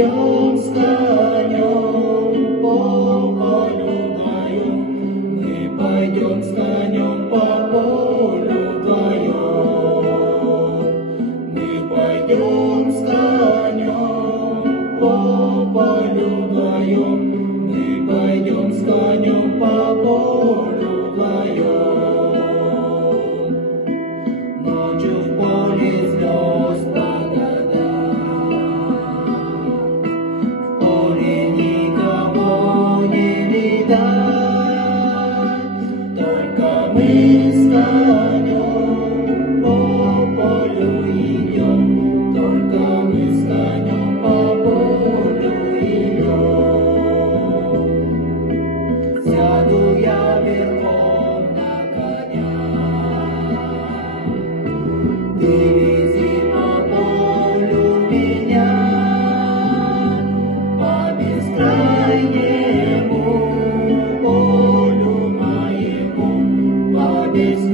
пойдем с конем по полю вдвоем, мы пойдем с конем по полю вдвоем, мы пойдем с конем по полю вдвоем, мы пойдем с конем по полю вдвоем. Ночью в поле звезд благодать, в поле никого не видать, только мы с конем по полю идем, только мы с конем по полю идем. Сяду я верхом на коня, ты вези по полю меня, по бескрайнему полю моему, по бескрайнему